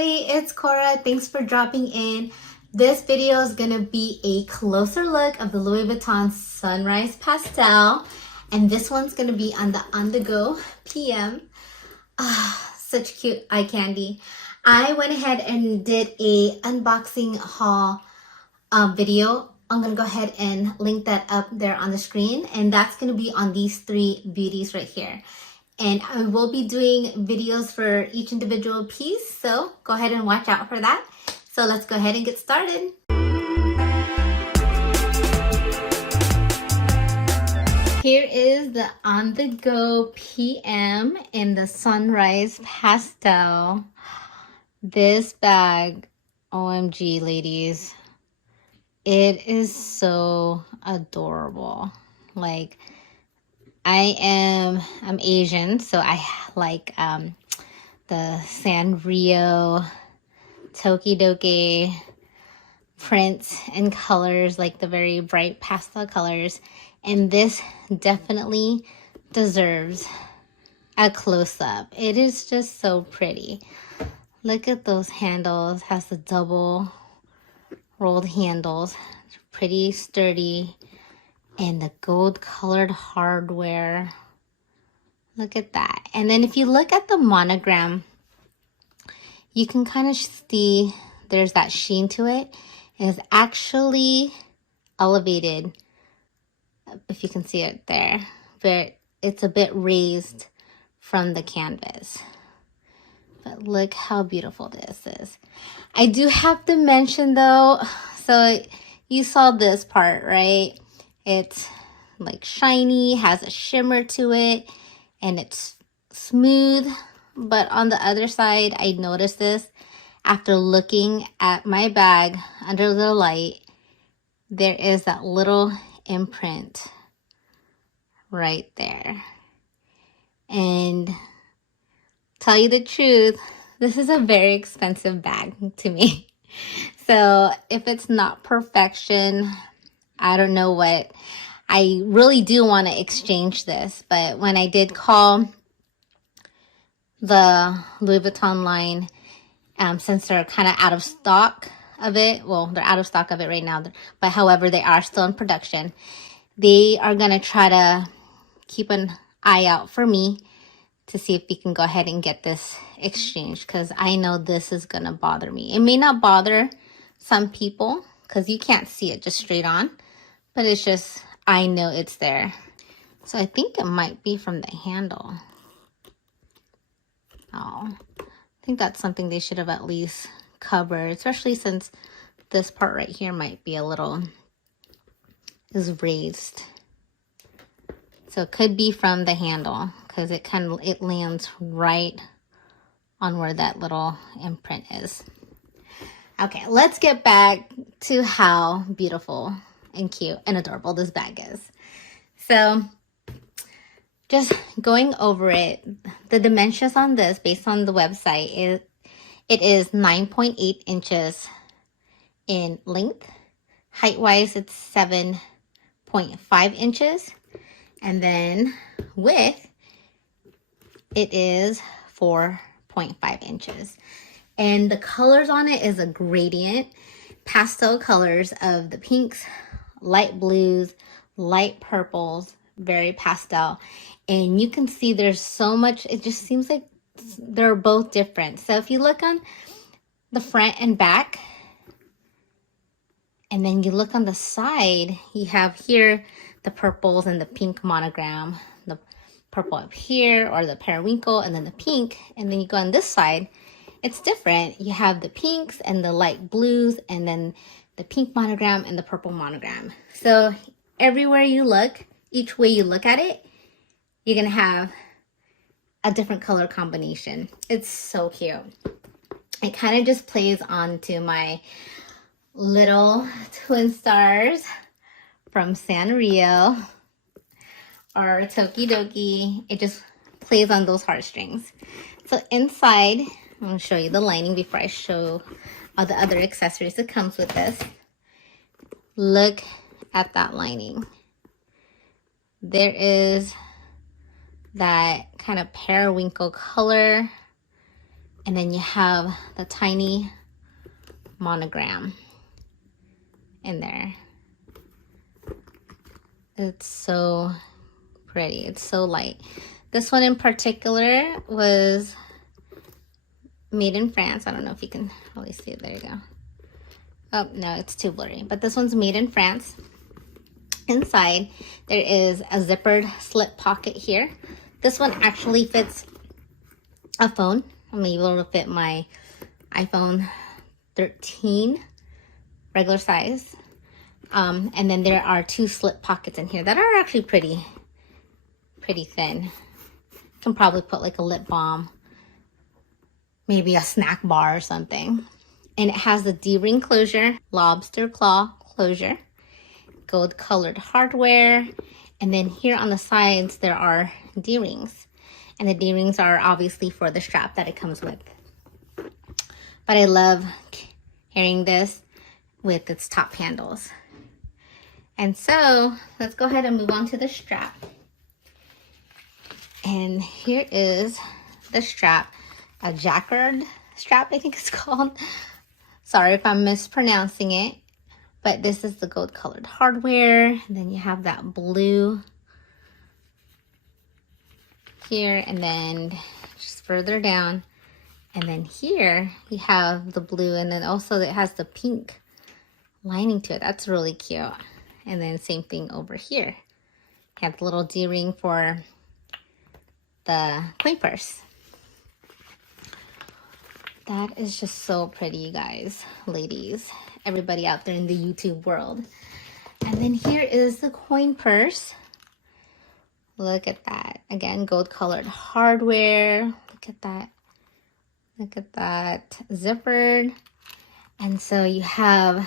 everybody, it's Cora. Thanks for dropping in. This video is gonna be a closer look of the Louis Vuitton Sunrise Pastel, and this one's gonna be on the on-the-go PM. Such cute eye candy. I went ahead and did a unboxing haul video. I'm gonna go ahead and link that up there on the screen, and that's gonna be on these three beauties right here. And I will be doing videos for each individual piece, so go ahead and watch out for that. So let's go ahead and get started. Here is the on-the-go PM in the Sunrise Pastel. This bag, OMG ladies, it is so adorable. Like, I'm Asian, so I like the Sanrio, Tokidoki prints and colors, like the very bright pastel colors. And this definitely deserves a close-up. It is just so pretty. Look at those handles. It has the double rolled handles. It's pretty sturdy. And the gold colored hardware. Look at that. And then if you look at the monogram, you can kind of see there's that sheen to it. And it's actually elevated, if you can see it there. But it's a bit raised from the canvas. But look how beautiful this is. I do have to mention though, so you saw this part, right? It's like shiny, has a shimmer to it, and it's smooth. But on the other side, I noticed this after looking at my bag under the light. There is that little imprint right there. And tell you the truth, this is a very expensive bag to me. So if it's not perfection, I don't know what. I really do want to exchange this, but when I did call the Louis Vuitton line, since they're kind of out of stock of it, well, they're out of stock of it right now, but however, they are still in production. They are going to try to keep an eye out for me to see if we can go ahead and get this exchanged, because I know this is going to bother me. It may not bother some people because you can't see it just straight on. But it's just, I know it's there. So I think it might be from the handle. Oh, I think that's something they should have at least covered, especially since this part right here might be a little, is raised. So it could be from the handle because it lands right on where that little imprint is. Okay, let's get back to how beautiful and cute and adorable this bag is. So just going over it, the dimensions on this based on the website, it is 9.8 inches in length. Height wise, it's 7.5 inches. And then width, it is 4.5 inches. And the colors on it is a gradient, pastel colors of the pinks, light blues, light purples, very pastel. And you can see there's so much, it just seems like they're both different. So if you look on the front and back, and then you look on the side, you have here the purples and the pink monogram, the purple up here, or the periwinkle, and then the pink. And then you go on this side, it's different. You have the pinks and the light blues, and then the pink monogram and the purple monogram. So everywhere you look, each way you look at it, you're gonna have a different color combination. It's so cute. It kind of just plays onto my little twin stars from Sanrio or Tokidoki. It just plays on those heartstrings. So inside, I'm gonna show you the lining before I show all the other accessories that comes with this. Look at that lining. There is that kind of periwinkle color And then you have the tiny monogram in there. It's so pretty. It's so light. This one in particular was made in France. I don't know if you can really see it. There you go. Oh, no, it's too blurry. But this one's made in France. Inside, there is a zippered slip pocket here. This one actually fits a phone. I'm able to fit my iPhone 13 regular size. And then there are 2 slip pockets in here that are actually pretty thin. You can probably put like a lip balm, maybe a snack bar or something. And it has the D-ring closure, lobster claw closure, gold colored hardware. And then here on the sides, there are D-rings. And the D-rings are obviously for the strap that it comes with. But I love carrying this with its top handles. And so let's go ahead and move on to the strap. And here is the strap, a jacquard strap, I think it's called. Sorry if I'm mispronouncing it, but this is the gold colored hardware. And then you have that blue here, and then just further down. And then here you have the blue, and then also it has the pink lining to it. That's really cute. And then same thing over here. You have the little D-ring for the coin purse. That is just so pretty, you guys, ladies, everybody out there in the YouTube world. And then here is the coin purse. Look at that. Again, gold colored hardware. Look at that. Look at that. Zippered. And so you have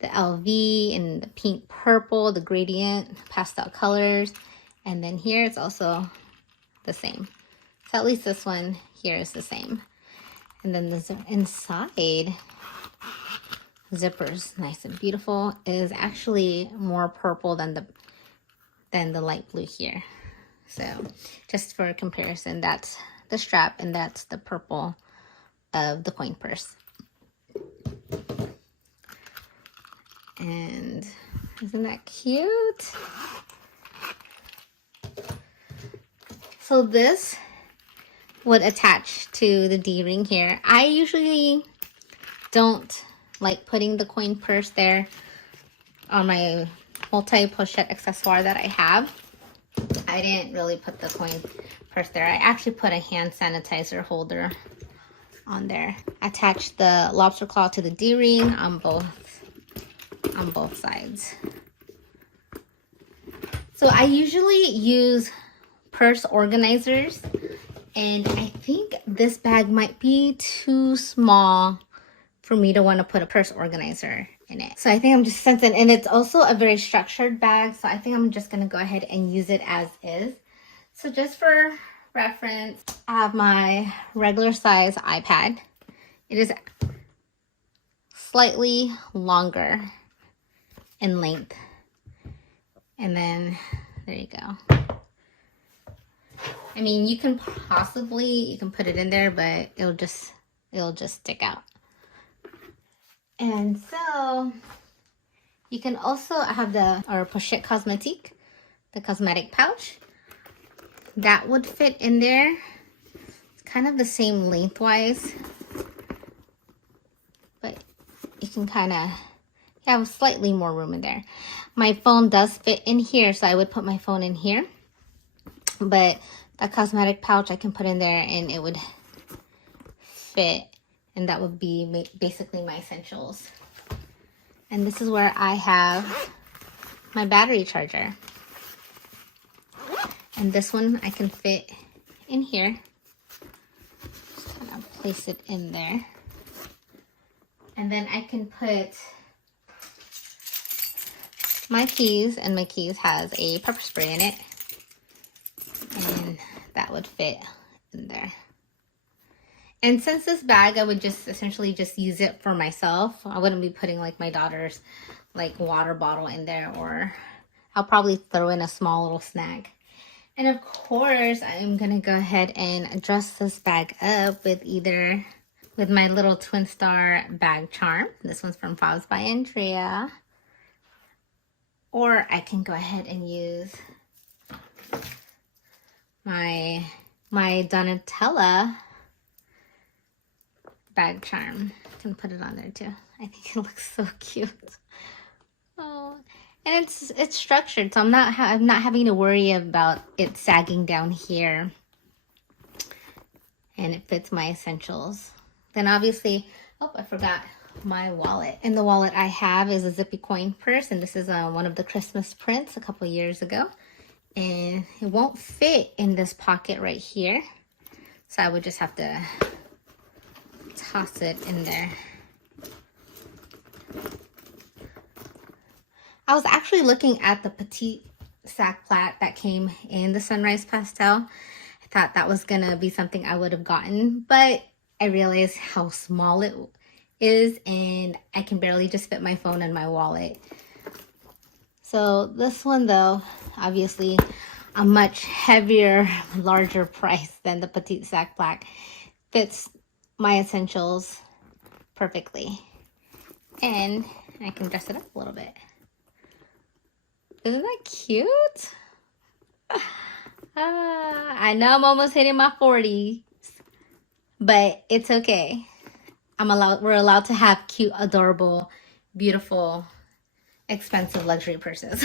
the LV and the pink purple, the gradient pastel colors. And then here it's also the same. So at least this one here is the same. And then the inside zipper's nice and beautiful. It is actually more purple than the light blue here. So just for comparison, that's the strap and that's the purple of the coin purse. And isn't that cute? So this would attach to the D-ring here. I usually don't like putting the coin purse there on my multi-pochette accessoire that I have. I didn't really put the coin purse there. I actually put a hand sanitizer holder on there. Attach the lobster claw to the D-ring on both sides. So I usually use purse organizers, and I think this bag might be too small for me to want to put a purse organizer in it. So I think I'm just sensing, and it's also a very structured bag, so I think I'm just gonna go ahead and use it as is. So just for reference, I have my regular size iPad. It is slightly longer in length. And then there you go. I mean, you can put it in there, but it'll just stick out. And so you can also have our Pochette Cosmetique, the cosmetic pouch. That would fit in there. It's kind of the same lengthwise, but you can kind of have slightly more room in there. My phone does fit in here, so I would put my phone in here. But that cosmetic pouch I can put in there and it would fit, and that would be basically my essentials. And this is where I have my battery charger. And this one I can fit in here. Just kind of place it in there. And then I can put my keys, and my keys has a pepper spray in it. And that would fit in there. And since this bag, I would just essentially just use it for myself. I wouldn't be putting like my daughter's like water bottle in there, or I'll probably throw in a small little snack. And of course, I'm gonna go ahead and dress this bag up with with my little twin star bag charm. This one's from Fobs by Andrea. Or I can go ahead and use my Donatella bag charm. I can put it on there too. I think it looks so cute. Oh, and it's structured, so I'm not having to worry about it sagging down here. And it fits my essentials. Then obviously, oh, I forgot my wallet. And the wallet I have is a zippy coin purse, and this is one of the Christmas prints a couple years ago. And it won't fit in this pocket right here, so I would just have to toss it in there. I was actually looking at the petite sac plat that came in the Sunrise Pastel. I thought that was gonna be something I would have gotten, but I realized how small it is, and I can barely just fit my phone in my wallet. So this one though, obviously a much heavier, larger price than the petite sac plat, fits my essentials perfectly. And I can dress it up a little bit. Isn't that cute? I know I'm almost hitting my 40s, but it's okay. We're allowed to have cute, adorable, beautiful, expensive luxury purses.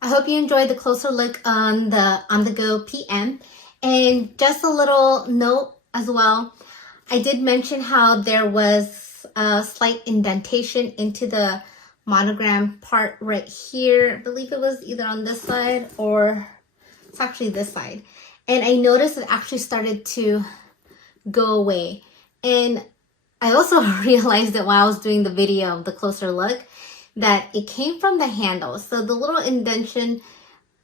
I hope you enjoyed the closer look on the On The Go PM. And just a little note as well, I did mention how there was a slight indentation into the monogram part right here. I believe it was either on this side or it's actually this side. And I noticed it actually started to go away. And I also realized that while I was doing the video, the closer look, that it came from the handle. So the little indentation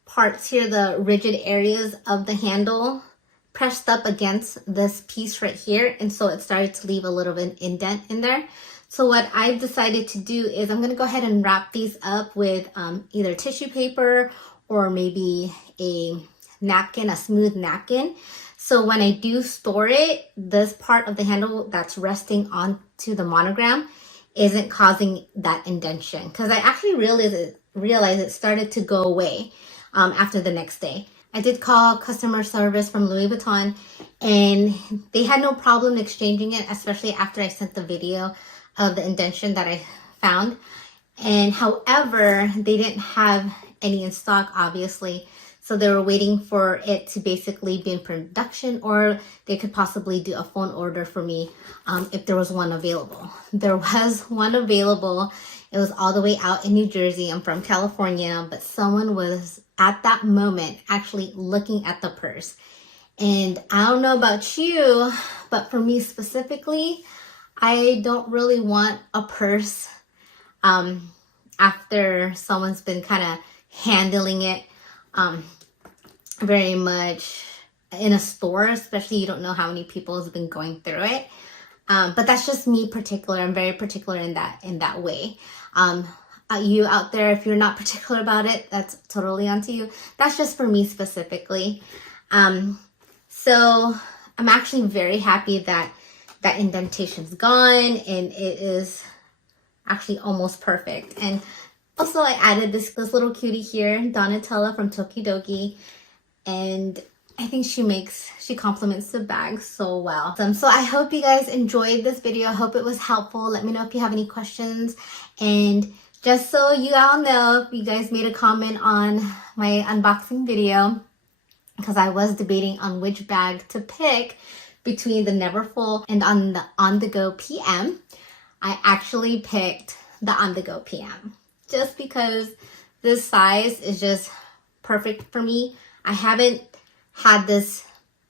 parts here, the rigid areas of the handle, pressed up against this piece right here. And so it started to leave a little bit indent in there. So what I've decided to do is I'm gonna go ahead and wrap these up with either tissue paper or maybe a napkin, a smooth napkin. So when I do store it, this part of the handle that's resting onto the monogram isn't causing that indentation. Because I actually realize it started to go away after the next day. I did call customer service from Louis Vuitton, and they had no problem exchanging it, especially after I sent the video of the indentation that I found. And however, they didn't have any in stock, obviously. So they were waiting for it to basically be in production, or they could possibly do a phone order for me if there was one available. There was one available. It was all the way out in New Jersey. I'm from California, but someone was at that moment actually looking at the purse. And I don't know about you, but for me specifically, I don't really want a purse after someone's been kind of handling it very much in a store, especially. You don't know how many people has been going through it. But that's just me particular. I'm very particular in that way. You out there, if you're not particular about it, that's totally onto you. That's just for me specifically. So I'm actually very happy that that indentation's gone, and it is actually almost perfect. And also I added this little cutie here, Donatella from Tokidoki, and I think she complements the bag so well. So I hope you guys enjoyed this video. I hope it was helpful. Let me know if you have any questions. And just so you all know, if you guys made a comment on my unboxing video, because I was debating on which bag to pick between the Neverfull and on the On-The-Go PM, I actually picked the On-The-Go PM just because this size is just perfect for me. I haven't had this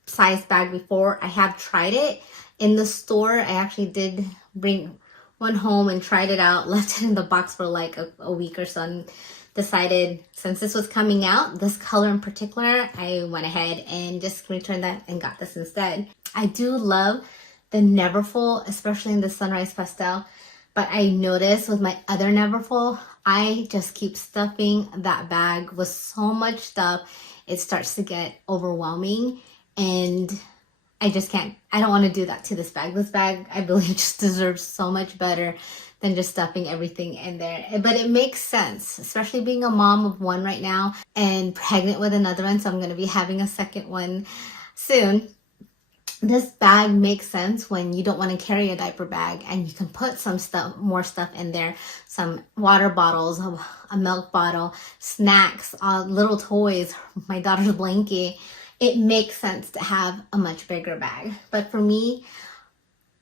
size bag before. I have tried it in the store. I actually did bring one home and tried it out, left it in the box for like a week or so, and decided since this was coming out, this color in particular, I went ahead and just returned that and got this instead. I do love the Neverfull, especially in the Sunrise Pastel, but I noticed with my other Neverfull, I just keep stuffing that bag with so much stuff. It starts to get overwhelming, and I just can't. I don't want to do that to this bag. This bag, I believe, just deserves so much better than just stuffing everything in there. But it makes sense, especially being a mom of one right now and pregnant with another one. So I'm going to be having a second one soon. This bag makes sense when you don't want to carry a diaper bag, and you can put some stuff, more stuff in there, some water bottles, a milk bottle, snacks, little toys, my daughter's blanket. It makes sense to have a much bigger bag. But for me,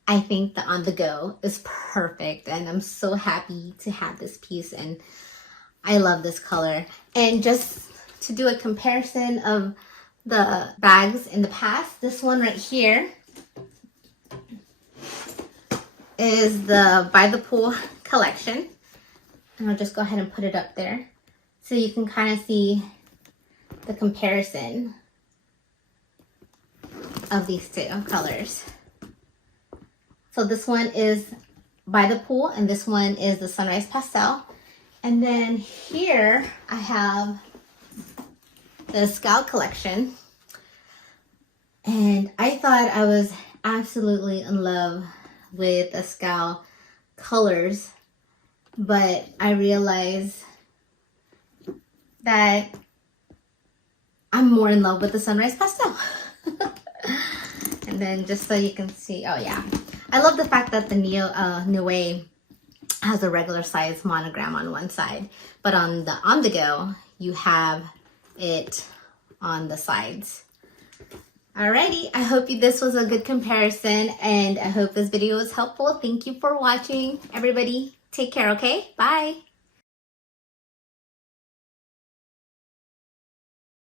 I think the On-The-Go is perfect, and I'm so happy to have this piece, and I love this color. And just to do a comparison of the bags in the past, this one right here is the By the Pool collection, and I'll just go ahead and put it up there so you can kind of see the comparison of these two colors. So this one is By the Pool, and this one is the Sunrise Pastel. And then here I have the Escale collection, and I thought I was absolutely in love with Escale colors, but I realized that I'm more in love with the Sunrise Pastel. And then just so you can see, oh yeah, I love the fact that the Niue has a regular size monogram on one side, but on the On-The-Go, you have it on the sides. Alrighty, I hope this was a good comparison, and I hope this video was helpful. Thank you for watching, everybody. Take care, okay? Bye.